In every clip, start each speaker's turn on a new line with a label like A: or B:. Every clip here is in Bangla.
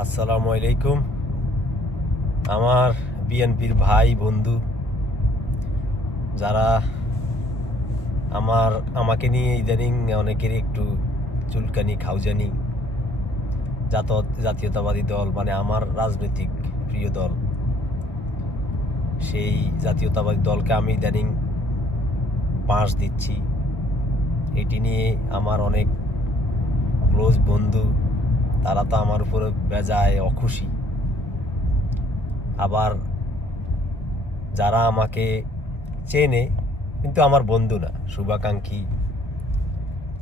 A: আসসালামু আলাইকুম। আমার বিএনপির ভাই, বন্ধু, যারা আমার, আমাকে নিয়ে ইদানিং অনেকেরই একটু চুলকানি, খাউজানি জাত জাতীয়তাবাদী দল মানে আমার রাজনৈতিক প্রিয় দল, সেই জাতীয়তাবাদী দলকে আমি ইদানিং পাঁচ দিচ্ছি। এটি নিয়ে আমার অনেক ক্লোজ বন্ধু তারা তো আমার উপরে বেজায় অখুশি। আবার যারা আমাকে চেনে, কিন্তু আমার বন্ধু না, শুভাকাঙ্ক্ষী,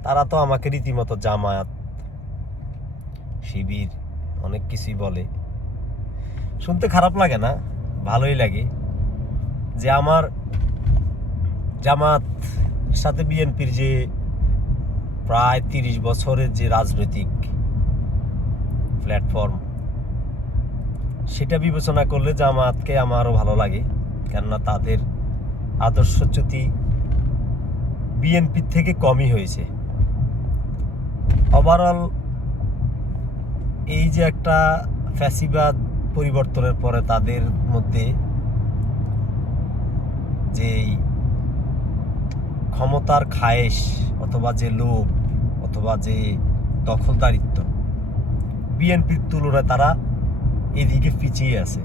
A: তারা তো আমাকে রীতিমতো জামায়াত, শিবির, অনেক কিছুই বলে। শুনতে খারাপ লাগে না? ভালোই লাগে। যে আমার জামাত সাথে বিএনপির যে প্রায় তিরিশ বছরের যে রাজনৈতিক প্ল্যাটফর্ম সেটা বিবেচনা করলে জামাতকে আমারও ভালো লাগে, কেননা তাদের আদর্শচ্যুতি বিএনপির থেকে কমই হয়েছে। ওভারঅল এই যে একটা ফ্যাসিবাদ পরিবর্তনের পরে তাদের মধ্যে যেই ক্ষমতার খায়েশ অথবা যে লোভ অথবা যে দখলদারিত্ব বিএনপির তুলনায় তারা এদিকে পিছিয়ে আছে।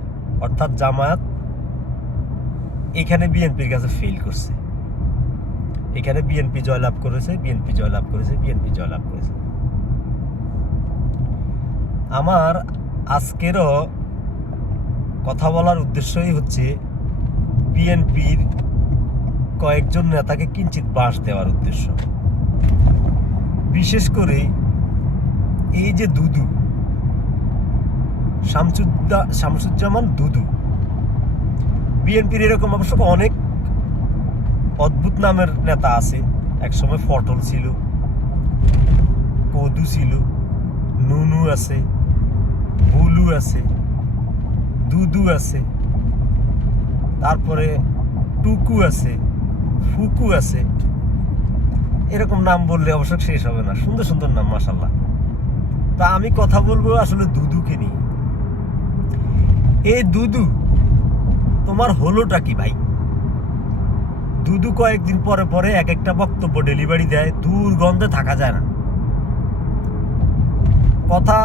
A: অর্থাৎ জামায়াত এখানে বিএনপির কাছে ফেল করছে। এখানে বিএনপি জয়লাভ করেছে, বিএনপি জয়লাভ করেছে, বিএনপি জয়লাভ করেছে। আমার আজকেরও কথা বলার উদ্দেশ্যই হচ্ছে বিএনপির কয়েকজন নেতাকে কিঞ্চিত বাঁশ দেওয়ার উদ্দেশ্য। বিশেষ করে এই যে দুদু শামসুদ্দা শামসুজ্জামান দুদু। বিএনপির এরকম অবশ্য অনেক অদ্ভুত নামের নেতা আছে। একসময় ফটল ছিল, কদু ছিল, নুনু আছে, বুলু আছে, দুদু আছে, তারপরে টুকু আছে, ফুকু আছে। এরকম নাম বললে অবশ্য শেষ হবে না। সুন্দর সুন্দর নাম মাসাল্লাহ তা আমি কথা বলব আসলে দুদুকে নিয়ে। এই দুদু, তোমার হলোটা কি ভাই? দুদু কয়েকদিন পরে পরে এক একটা বক্তব্য ডেলিভারি দেয় দুর্গন্ধে থাকা যায় না। কথা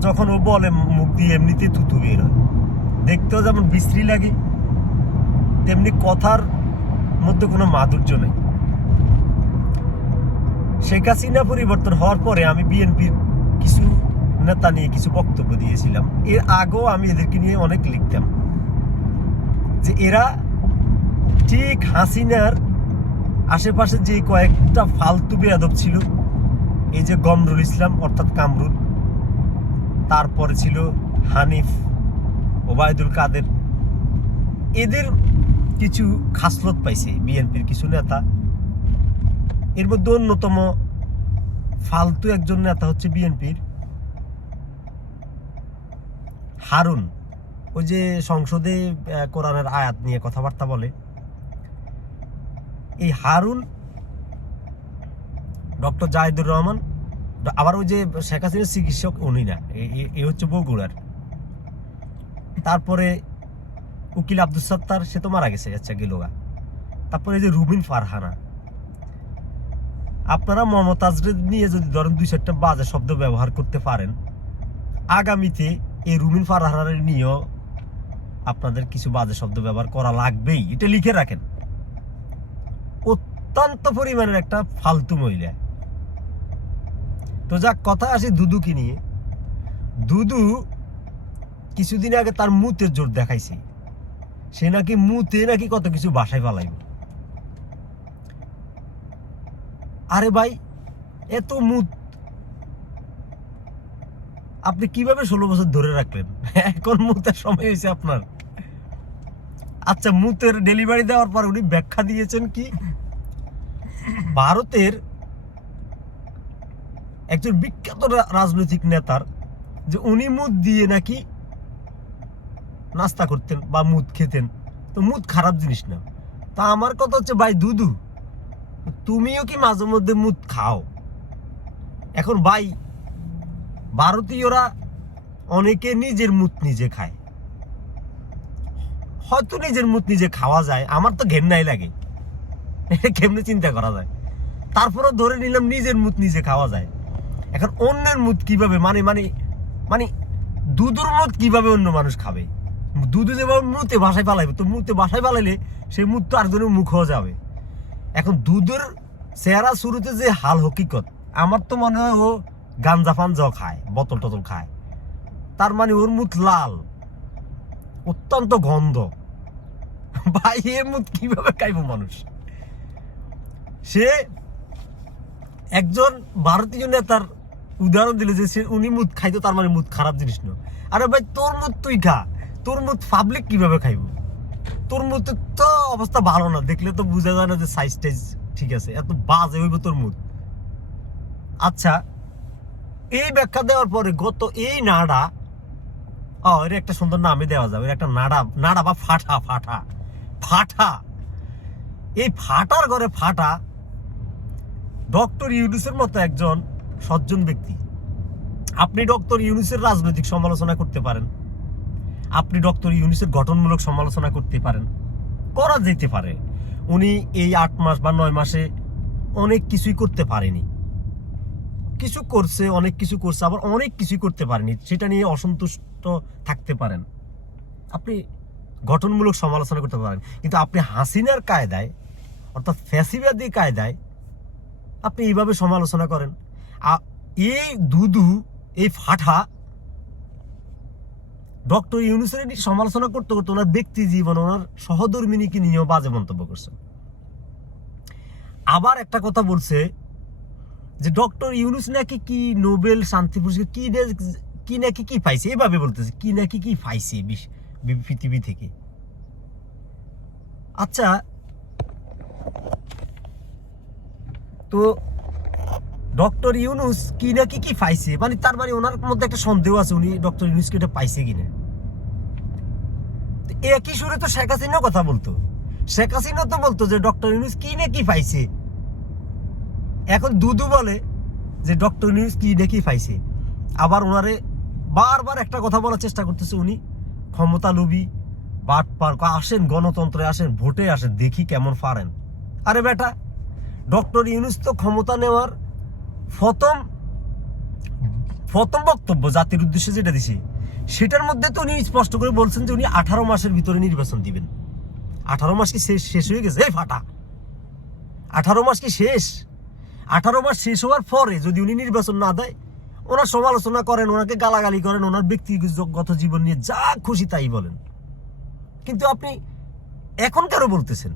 A: যখন ও বলে, মুখ দিয়ে এমনিতে থুতু বের হয়। দেখতেও যেমন বিশ্রী লাগে, তেমনি কথার মধ্যে কোনো মাধুর্য নেই। শেখ হাসিনা পরিবর্তন হওয়ার পরে আমি বিএনপির নেতা নিয়ে কিছু বক্তব্য দিয়েছিলাম। এর আগেও আমি এদেরকে নিয়ে অনেক লিখতাম। যে এরা ঠিক হাসিনার আশেপাশে যে কয়েকটা ফালতু বেয়াদব ছিল, এই যে গমরুল ইসলাম, অর্থাৎ কামরুল, তারপরে ছিল হানিফ, ওবায়দুল কাদের, এদের কিছু খাসলত পাইছে বিএনপির কিছু নেতা। এর মধ্যে অন্যতম ফালতু একজন নেতা হচ্ছে বিএনপির হারুন, ওই যে সংসদে কোরআনের আয়াত নিয়ে কথাবার্তা বলে। এই হারুন, ডক্টর জাহিদুর রহমান, আবার ওই যে শেখ হাসিনার চিকিৎসক, উনি না, এ- হচ্ছে বগুড়ার। তারপরে উকিল আব্দুল সত্তার, সে তো মারা গেছে আচ্ছা গেলোগা তারপরে যে রুবিন ফারহানা। আপনারা মমতাজরে নিয়ে যদি ধরেন দুই চারটা বাজে শব্দ ব্যবহার করতে পারেন, আগামীতে এই রুমিন ফারহানার নিয়েও আপনাদের কিছু বাজে শব্দ ব্যবহার করা লাগবেই। এটা লিখে রাখেন। অত্যন্ত পরিমাণের একটা ফালতু মহিলা। তো যাক, কথা আসি দুদুকে নিয়ে। দুদু কিছুদিন আগে তার মুতের জোর দেখাইছে। সে নাকি মুতে নাকি কত কিছু বাসায় পালাইব আরে ভাই, এত মুত আপনি কীভাবে ষোলো বছর ধরে রাখলেন? এখন মুতের সময় হয়েছে আপনার। আচ্ছা মুতের ডেলিভারি দেওয়ার পর উনি ব্যাখ্যা দিয়েছেন কি? ভারতের একজন বিখ্যাত রাজনৈতিক নেতার যে উনি মুদ দিয়ে নাকি নাস্তা করতেন বা মুদ খেতেন, তো মুদ খারাপ জিনিস না। তা আমার কথা হচ্ছে, ভাই দুদু, তুমিও কি মাঝে মধ্যে মুদ খাও? এখন ভাই ভারতীয়রা অনেকে নিজের মুত নিজে খায়। হয়তো নিজের মুত নিজে খাওয়া যায়, আমার তো ঘেন্নাই লাগে। কেমনে চিন্তা করা যায়? তারপরে ধরে নিলাম নিজের মুত নিজে খাওয়া যায়। এখন অন্যের মুত কীভাবে? মানে মানে মানে দুধুর মুত কীভাবে অন্য মানুষ খাবে? দুধু যেভাবে মুতে বাসায় পালাইবে, তো মুতে বাসায় পালাইলে সেই মুত তো আরেকজনের মুখ হয়ে যাবে। এখন দুধের চেহারা শুরুতে যে হাল হকিকত, আমার তো মনে হয় ও গাঞ্জা ফাঞ্জাও খায়, বোতল টতল খায়। তার মানে ওর মুখ লাল, অত্যন্ত গন্ধ। ভাই, এ মুখ কীভাবে খাইব মানুষ? সে একজন ভারতীয় নেতার উদাহরণ দিলে যে সে উনি মুদ খাইতো, তার মানে মুদ খারাপ জিনিস না আরে ভাই, তোর মুদ তুই খা। তোর মুদ পাবলিক কীভাবে খাইব? তোর মুদ তো অবস্থা ভালো না। দেখলে তো বোঝা যায় না যে সাইজ টাইজ ঠিক আছে। এত বাজে হইব তোর মুদ আচ্ছা এই ব্যাখ্যা দেওয়ার পরে গত এই নাড়া, ও, এর একটা সুন্দর নামে দেওয়া যাবে একটা নাড়া নাড়া বা ফাটা ফাটা ফাটা এই ফাটার ঘরে ফাটা ডক্টর ইউনুসের মতো একজন সজ্জন ব্যক্তি। আপনি ডক্টর ইউনুসের রাজনৈতিক সমালোচনা করতে পারেন। আপনি ডক্টর ইউনুসের গঠনমূলক সমালোচনা করতে পারেন। করা যেতে পারে। উনি এই আট মাস বা নয় মাসে অনেক কিছুই করতে পারেনি। কিছু করছে, অনেক কিছু করছে, আবার অনেক কিছুই করতে পারেনি। সেটা নিয়ে অসন্তুষ্ট থাকতে পারেন। আপনি গঠনমূলক সমালোচনা করতে পারেন। কিন্তু আপনি হাসিনার কায়দায়, অর্থাৎ ফ্যাসিবাদী কায়দায়, আপনি এইভাবে সমালোচনা করেন। এই দুদু, এই ফাটা ডক্টর ইউনুসের সমালোচনা করতে করতে ওনার ব্যক্তি জীবন, ওনার সহধর্মিনীকে নিয়েও বাজে মন্তব্য করছেন। আবার একটা কথা বলছে যে ডক্টর ইউনুস নাকি কি নোবেল শান্তি পুরস্কার কি কি নাকি কি পাইছে? এভাবে বলতেছে, কি নাকি কি পাইছে পৃথিবী থেকে। আচ্ছা তো ডক্টর ইউনুস কি না কি পাইছে? মানে তার মানে ওনার মধ্যে একটা সন্দেহ আছে উনি ডক্টর ইউনুসকে এটা পাইছে কিনা। একই সুরে তো শেখ হাসিনাও কথা বলতো। শেখ হাসিনা তো বলতো যে ডক্টর ইউনুস কি না কি পাইছে? এখন দুদু বলে যে ডক্টর ইউনুস কি না কি পাইছে। আবার ওনারে বারবার একটা কথা বলার চেষ্টা করতেছে উনি। ক্ষমতা লোভী বাট পার আসেন, গণতন্ত্রে আসেন, ভোটে আসেন, দেখি কেমন পারেন। আরে বেটা, ডক্টর ইউনুস তো ক্ষমতা নেওয়ার প্রথম প্রথম বক্তব্য জাতির উদ্দেশ্যে যেটা দিছি, সেটার মধ্যে তো উনি স্পষ্ট করে বলছেন যে উনি আঠারো মাসের ভিতরে নির্বাচন দিবেন। আঠারো মাস কি শেষ শেষ হয়ে গেছে? এই ফাটা। আঠারো মাস কি শেষ? আঠারো মাস শেষ হওয়ার পরে যদি উনি নির্বাচন না দেয়, ওনার সমালোচনা করেন, ওনাকে গালাগালি করেন, ওনার ব্যক্তিগত জীবন নিয়ে যা খুশি তাই বলেন। কিন্তু আপনি এখন কেন বলতেছেন?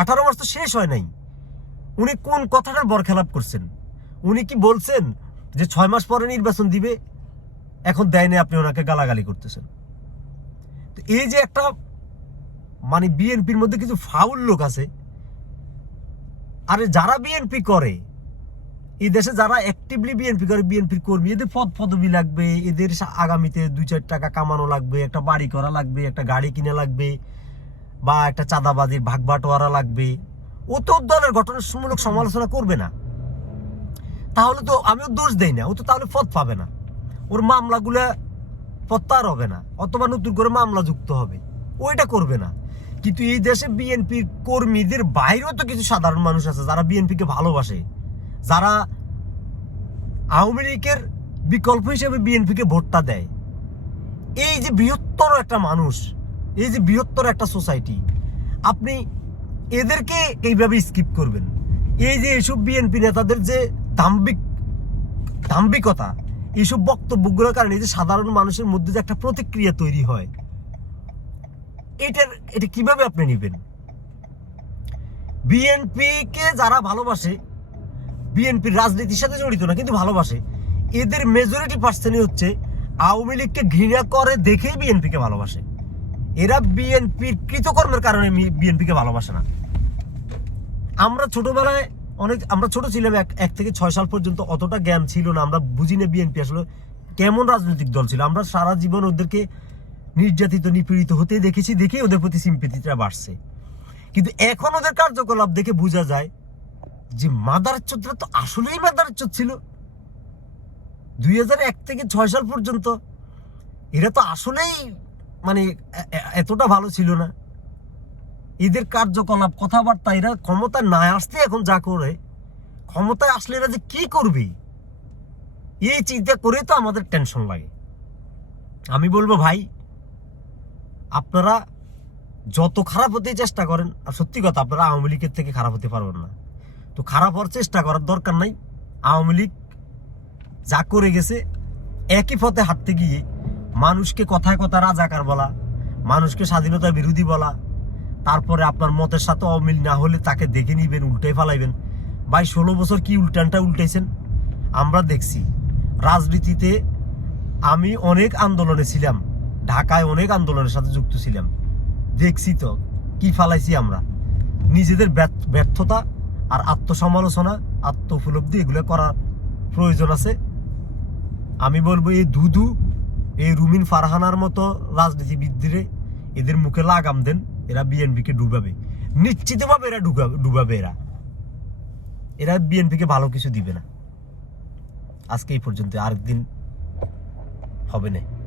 A: আঠারো মাস তো শেষ হয় নাই। উনি কোন কথাটার বরখেলাপ করছেন? উনি কি বলছেন যে ছয় মাস পরে নির্বাচন দিবে? এখন দেয় না আপনি ওনাকে গালাগালি করতেছেন। তো এই যে একটা মানে বিএনপির মধ্যে কিছু ফাউল লোক আছে, আরে যারা বিএনপি করে এই দেশে যারা অ্যাক্টিভলি বিএনপি করে বিএনপির কর্মী, এদের পদ পদবি লাগবে, এদের আগামীতে দুই চার টাকা কামানো লাগবে, একটা বাড়ি করা লাগবে, একটা গাড়ি কিনা লাগবে, বা একটা চাঁদাবাজির ভাগ বাটোয়ারা লাগবে। ও তো দলের গঠনমূলক সমালোচনা করবে না। তাহলে তো আমিও দোষ দেই না, ও তো তাহলে পদ পাবে না। ওর মামলাগুলো প্রত্যাহার হবে না, অথবা নতুন করে মামলা যুক্ত হবে। ওইটা করবে না। কিন্তু এই দেশে বিএনপির কর্মীদের বাইরেও তো কিছু সাধারণ মানুষ আছে, যারা বিএনপিকে ভালোবাসে। যারা আওয়ামী লীগের বিকল্প হিসেবে বিএনপিকে ভোটটা দেয়। এই যে বৃহত্তর একটা মানুষ, এই যে বৃহত্তর একটা সোসাইটি, আপনি এদেরকে এইভাবে স্কিপ করবেন। এই যে এইসব বিএনপি নেতাদের যে দাম্ভিক, দাম্ভিকতা, এইসব বক্তব্যগুলোর কারণে যে সাধারণ মানুষের মধ্যে যে একটা প্রতিক্রিয়া তৈরি হয়, এটার এটা কীভাবে আপনি নেবেন? বিএনপিকে যারা ভালোবাসে বিএনপির রাজনীতির সাথে জড়িত না, কিন্তু ভালোবাসে। এদের মেজরিটি পার্সেন্টই হচ্ছে আওয়ামী লীগকে ঘৃণা করে দেখেই বিএনপিকে ভালোবাসে। এরা বিএনপির কৃতকর্মের কারণে বিএনপিকে ভালোবাসে না। আমরা ছোটবেলায় অনেক আমরা ছোট ছিলাম, এক এক থেকে ছয় সাল পর্যন্ত অতটা জ্ঞান ছিল না। আমরা বুঝি না বিএনপি আসলে কেমন রাজনৈতিক দল ছিল। আমরা সারা জীবন ওদেরকে নির্যাতিত, নিপীড়িত হতে দেখেছি, দেখেই ওদের প্রতি সিম্পেথিটা বাড়ছে। কিন্তু এখন ওদের কার্যকলাপ দেখে বোঝা যায় যে মাদার চোদ্রা তো আসলেই মাদার চোদ ছিল। দুই এক থেকে ছয় সাল পর্যন্ত এরা তো আসলেই মানে এতটা ভালো ছিল না। এদের কার্যকলাপ, কথাবার্তা, এরা ক্ষমতা না আসতে এখন যা করে, ক্ষমতায় আসলে এরা যে কি করবে, এই চিন্তা করে তো আমাদের টেনশন লাগে। আমি বলব ভাই, আপনারা যত খারাপ হতে চেষ্টা করেন, আর সত্যি কথা, আপনারা আওয়ামী লীগের থেকে খারাপ হতে পারবেন না। তো খারাপ হওয়ার চেষ্টা করার দরকার নাই। আওয়ামী লীগ যা করে গেছে, একই পথে হাঁটতে গিয়ে মানুষকে কথায় কথা রাজাকার বলা, মানুষকে স্বাধীনতা বিরোধী বলা, তারপরে আপনার মতের সাথে অমিল না হলে তাকে দেখে নিবেন উল্টে ফেলাইবেন। ভাই, ষোলো বছর কি উল্টানটা উল্টেছেন আমরা দেখছি। রাজনীতিতে আমি অনেক আন্দোলনে ছিলাম, ঢাকায় অনেক আন্দোলনের সাথে যুক্ত ছিলাম। দেখছি তো, কি ফালাইছি আমরা? নিজেদের ব্যর্থ- ব্যর্থতা আর আত্মসমালোচনা আত্ম উপলব্ধি এগুলো করার প্রয়োজন আছে। আমি বলব এই ধুধু, এই রুমিন ফারহানার মতো রাজনীতিবিদদের এদের মুখে লাগাম দেন, এরা বিএনপিকে ডুবাবে। নিশ্চিতভাবে এরা ডুবাবে ডুবাবে এরা। এরা বিএনপিকে ভালো কিছু দিবে না। আজকে এই পর্যন্ত, আরেকদিন হবে না।